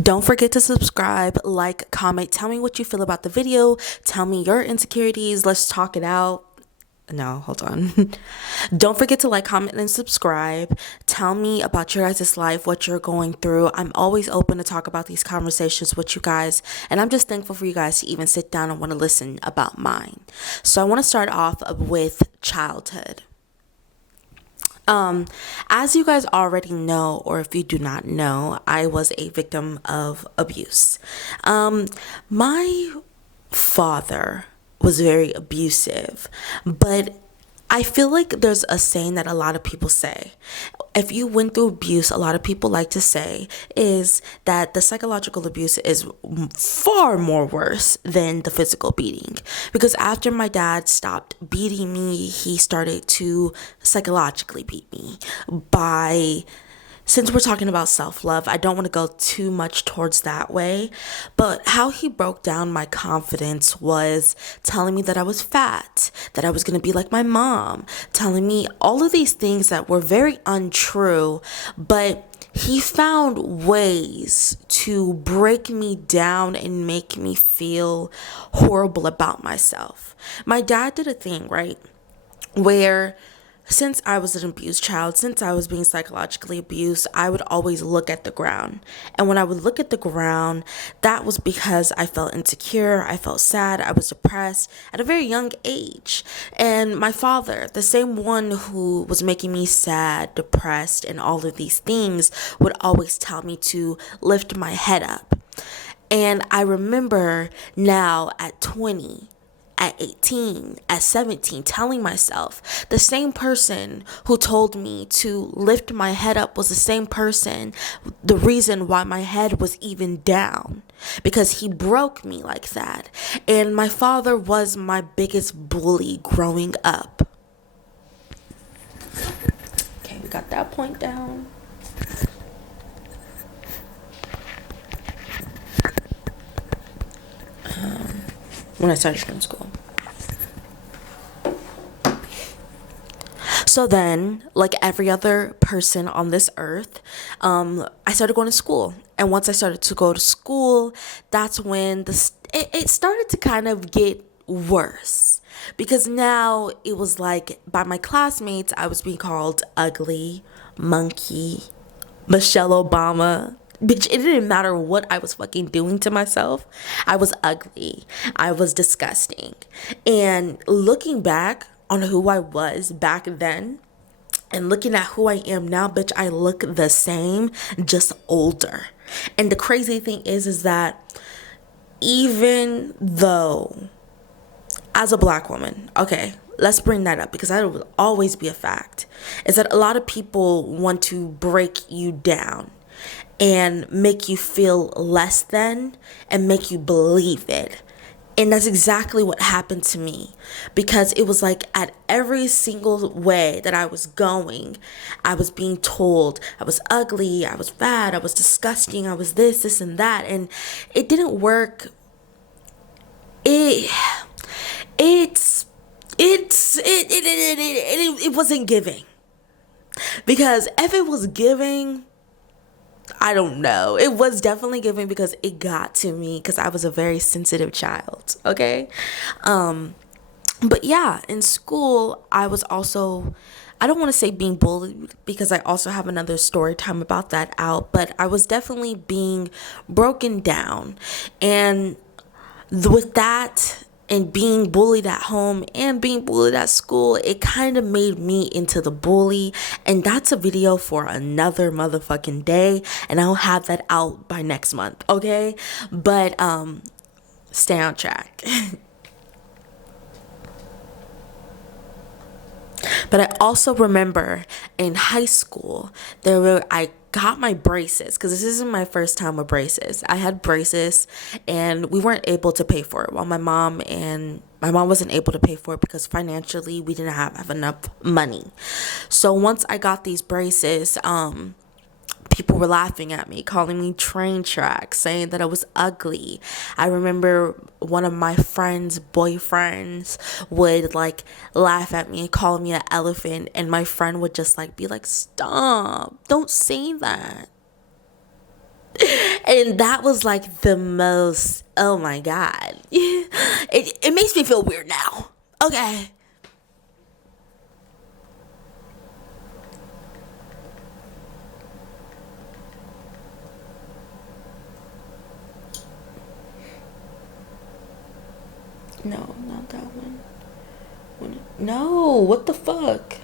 Don't forget to subscribe, like, comment, tell me what you feel about the video, tell me your insecurities, let's talk it out. No, hold on. Don't forget to like, comment, and subscribe. Tell me about your guys' life, what you're going through. I'm always open to talk about these conversations with you guys, and I'm just thankful for you guys to even sit down and want to listen about mine. So I want to start off with childhood. As you guys already know, or if you do not know, I was a victim of abuse. My father was very abusive, but I feel like there's a saying that a lot of people say. If you went through abuse, a lot of people like to say is that the psychological abuse is far more worse than the physical beating. Because after my dad stopped beating me, he started to psychologically beat me by, since we're talking about self-love, I don't want to go too much towards that way, but how he broke down my confidence was telling me that I was fat, that I was going to be like my mom, telling me all of these things that were very untrue, but he found ways to break me down and make me feel horrible about myself. My dad did a thing, right, where since I was an abused child, since I was being psychologically abused, I would always look at the ground. And when I would look at the ground, that was because I felt insecure, I felt sad, I was depressed at a very young age. And my father, the same one who was making me sad, depressed, and all of these things, would always tell me to lift my head up. And I remember now at 20, at 18, at 17, telling myself the same person who told me to lift my head up was the same person, the reason why my head was even down, because he broke me like that. And my father was my biggest bully growing up. Okay, we got that point down. When I started going to school. So then, like every other person on this earth, I started going to school. And once I started to go to school, that's when it started to kind of get worse. Because now it was like, by my classmates, I was being called ugly, monkey, Michelle Obama. Bitch, it didn't matter what I was fucking doing to myself. I was ugly. I was disgusting. And looking back on who I was back then and looking at who I am now, bitch, I look the same, just older. And the crazy thing is that even though, as a black woman, okay, let's bring that up because that will always be a fact, is that a lot of people want to break you down and make you feel less than and make you believe it. And that's exactly what happened to me, because it was like at every single way that I was going, I was being told I was ugly, I was fat, I was disgusting, I was this and that. And it didn't work. It wasn't giving. Because if it was giving, I don't know. It was definitely giving because it got to me because I was a very sensitive child, okay? But yeah, in school, I was also, I don't want to say being bullied because I also have another story time about that out, but I was definitely being broken down. And with that, and being bullied at home and being bullied at school, it kind of made me into the bully. And that's a video for another motherfucking day. And I'll have that out by next month, okay? But stay on track. But I also remember in high school, I got my braces because this isn't my first time with braces. I had braces and we weren't able to pay for it. Well, my mom wasn't able to pay for it because financially we didn't have enough money. So once I got these braces, people were laughing at me, calling me train tracks, saying that I was ugly. I remember one of my friends' boyfriends would like laugh at me and call me an elephant, and my friend would just like be like, stop, don't say that. And that was like the most, oh my God. It makes me feel weird now. Okay. No, not that one. No, what the fuck?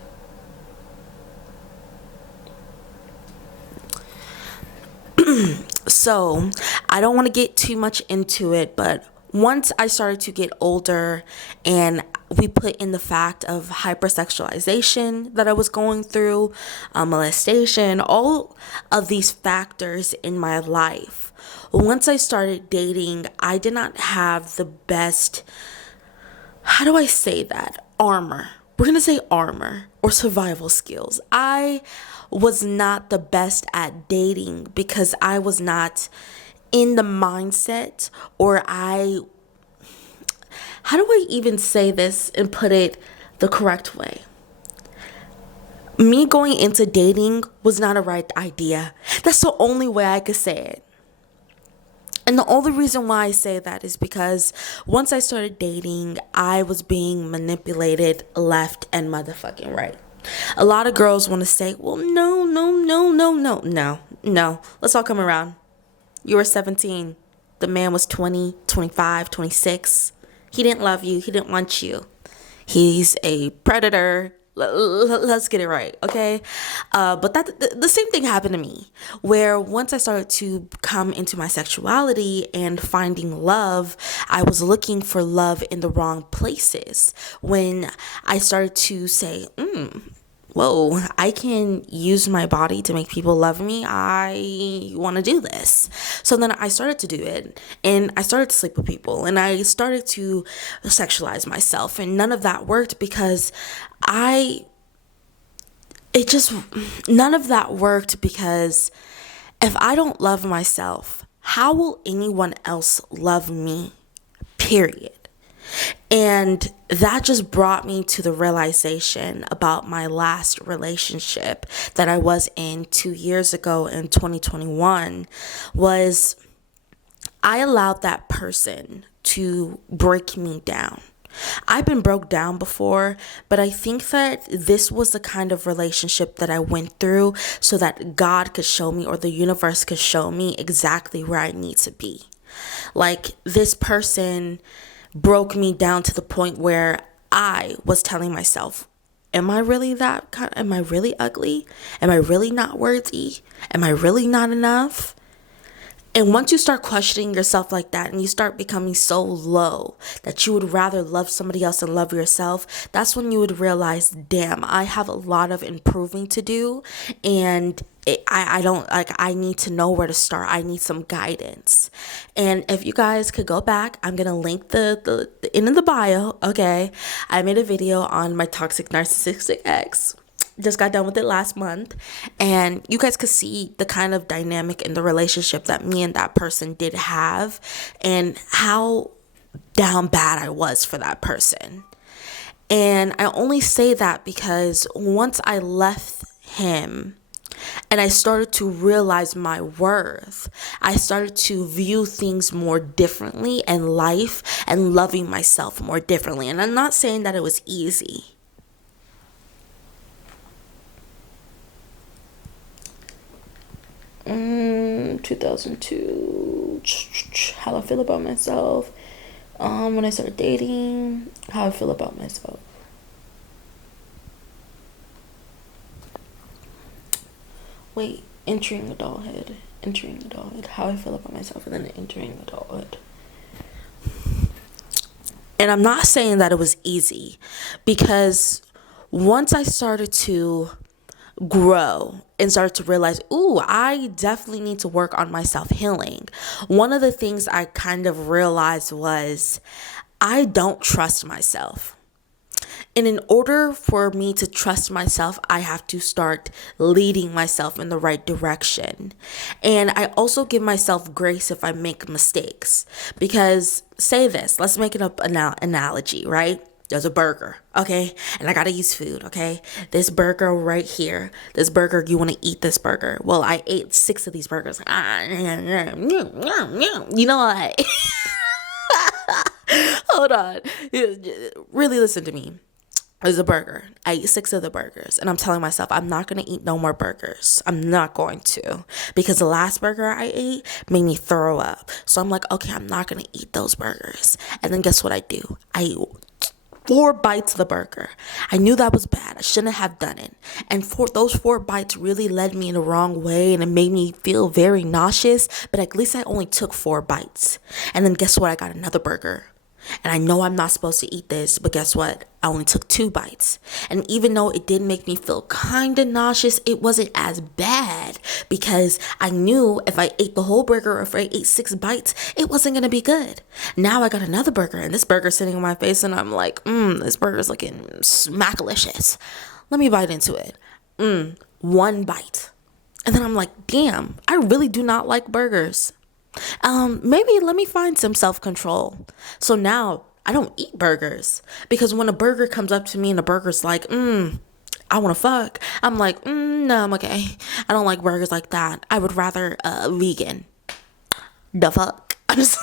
So, I don't want to get too much into it, but once I started to get older and we put in the fact of hypersexualization that I was going through, molestation, all of these factors in my life. Once I started dating, I did not have the best, how do I say that? Armor. We're going to say armor or survival skills. I was not the best at dating because I was not in the mindset, or how do I even say this and put it the correct way? Me going into dating was not a right idea. That's the only way I could say it. And the only reason why I say that is because once I started dating, I was being manipulated left and motherfucking right. A lot of girls want to say, well, no, no, no, no, no, no, no. Let's all come around. You were 17. The man was 20, 25, 26. He didn't love you. He didn't want you. He's a predator. Let's get it right, okay? But the same thing happened to me, where once I started to come into my sexuality and finding love, I was looking for love in the wrong places. When I started to say, whoa, I can use my body to make people love me. I want to do this. So then I started to do it, and I started to sleep with people, and I started to sexualize myself, and none of that worked because none of that worked because if I don't love myself, how will anyone else love me? Period. And that just brought me to the realization about my last relationship that I was in 2 years ago in 2021 was I allowed that person to break me down. I've been broke down before, but I think that this was the kind of relationship that I went through so that God could show me, or the universe could show me exactly where I need to be. Like, this person broke me down to the point where I was telling myself, am I really am I really ugly? Am I really not worthy? Am I really not enough? And once you start questioning yourself like that, and you start becoming so low that you would rather love somebody else than love yourself, that's when you would realize, damn, I have a lot of improving to do, and I don't, like, I need to know where to start. I need some guidance. And if you guys could go back, I'm going to link the in the bio, okay? I made a video on my toxic narcissistic ex. Just got done with it last month, and you guys could see the kind of dynamic in the relationship that me and that person did have, and how down bad I was for that person. And I only say that because once I left him and I started to realize my worth, I started to view things more differently, and life and loving myself more differently. And I'm not saying that it was easy. 2002, how I feel about myself. When I started dating, how I feel about myself. Wait, entering adulthood, how I feel about myself, and then entering adulthood. And I'm not saying that it was easy, because once I started to grow and started to realize, ooh, I definitely need to work on my self-healing. One of the things I kind of realized was I don't trust myself. And in order for me to trust myself, I have to start leading myself in the right direction. And I also give myself grace if I make mistakes. Because, say this, let's make it up an analogy, right? there's a burger, okay? And I gotta use food, okay? This burger right here, this burger, you wanna eat this burger. Well, I ate 6 of these burgers. You know what? Hold on. Really listen to me. There's a burger. I ate 6 of the burgers. And I'm telling myself, I'm not going to eat no more burgers. I'm not going to. Because the last burger I ate made me throw up. So I'm like, okay, I'm not going to eat those burgers. And then guess what I do? I ate 4 bites of the burger. I knew that was bad. I shouldn't have done it. And those 4 bites really led me in the wrong way. And it made me feel very nauseous. But at least I only took 4 bites. And then guess what? I got another burger. And I know I'm not supposed to eat this, but guess what? I only took 2 bites. And even though it did make me feel kind of nauseous, it wasn't as bad because I knew if I ate the whole burger or if I ate 6 bites, it wasn't going to be good. Now I got another burger and this burger's sitting on my face and I'm like, this burger's looking smackalicious. Let me bite into it. 1 bite. And then I'm like, damn, I really do not like burgers. Maybe let me find some self-control. So now I don't eat burgers because when a burger comes up to me and the burger's like, I want to fuck. I'm like, no, I'm okay. I don't like burgers like that. I would rather, vegan. The fuck? I'm just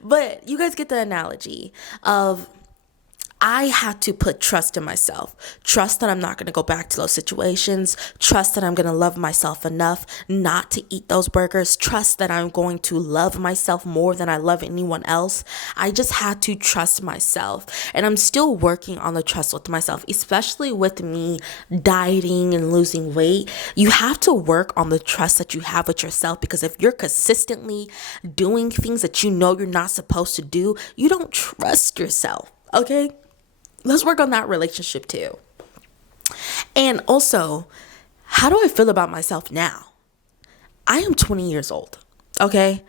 but you guys get the analogy of I had to put trust in myself. Trust that I'm not going to go back to those situations. Trust that I'm going to love myself enough not to eat those burgers. Trust that I'm going to love myself more than I love anyone else. I just had to trust myself. And I'm still working on the trust with myself, especially with me dieting and losing weight. You have to work on the trust that you have with yourself because if you're consistently doing things that you know you're not supposed to do, you don't trust yourself. Okay? Let's work on that relationship too. And also, how do I feel about myself now? I am 20 years old, okay?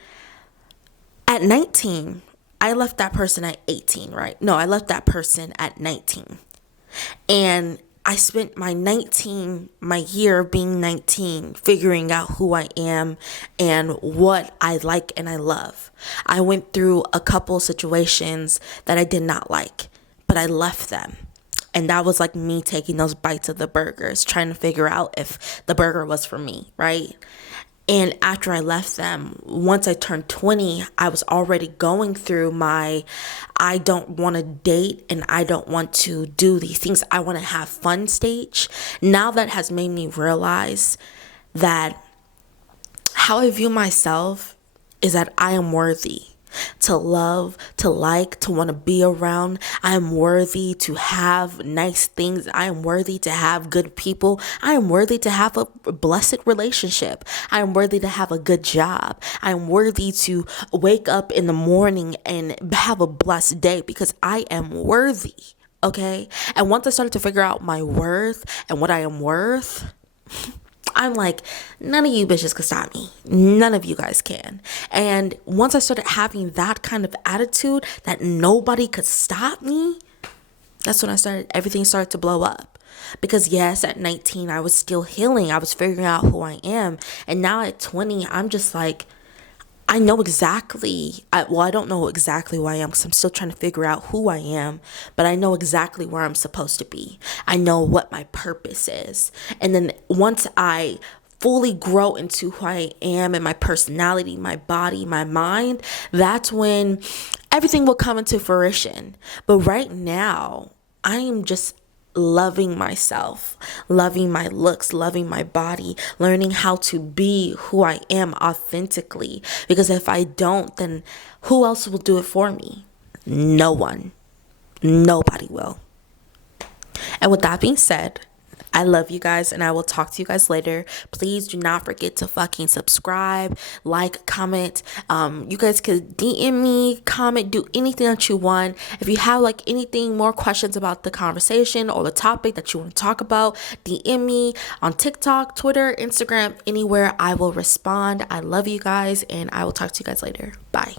At 19, I left that person at 18, right? No, I left that person at 19. And I spent my year being 19, figuring out who I am and what I like and I love. I went through a couple situations that I did not like, but I left them. And that was like me taking those bites of the burgers, trying to figure out if the burger was for me, right? And after I left them, once I turned 20, I was already going through my, I don't want to date and I don't want to do these things. I want to have fun stage. Now that has made me realize that how I view myself is that I am worthy to love, to like, to want to be around. I am worthy to have nice things. I am worthy to have good people. I am worthy to have a blessed relationship. I am worthy to have a good job. I am worthy to wake up in the morning and have a blessed day because I am worthy. Okay? And once I started to figure out my worth and what I am worth, I'm like, none of you bitches can stop me. None of you guys can. And once I started having that kind of attitude that nobody could stop me, that's when everything started to blow up. Because yes, at 19, I was still healing. I was figuring out who I am. And now at 20, I'm just like, I know exactly, I don't know exactly who I am because I'm still trying to figure out who I am, but I know exactly where I'm supposed to be. I know what my purpose is. And then once I fully grow into who I am and my personality, my body, my mind, that's when everything will come into fruition. But right now, I am just loving myself, loving my looks, loving my body, learning how to be who I am authentically. Because if I don't, then who else will do it for me? No one. Nobody will. And with that being said, I love you guys and I will talk to you guys later. Please do not forget to fucking subscribe, like, comment. You guys could DM me, comment, do anything that you want. If you have like anything more questions about the conversation or the topic that you want to talk about, DM me on TikTok, Twitter, Instagram, anywhere. I will respond. I love you guys and I will talk to you guys later. Bye.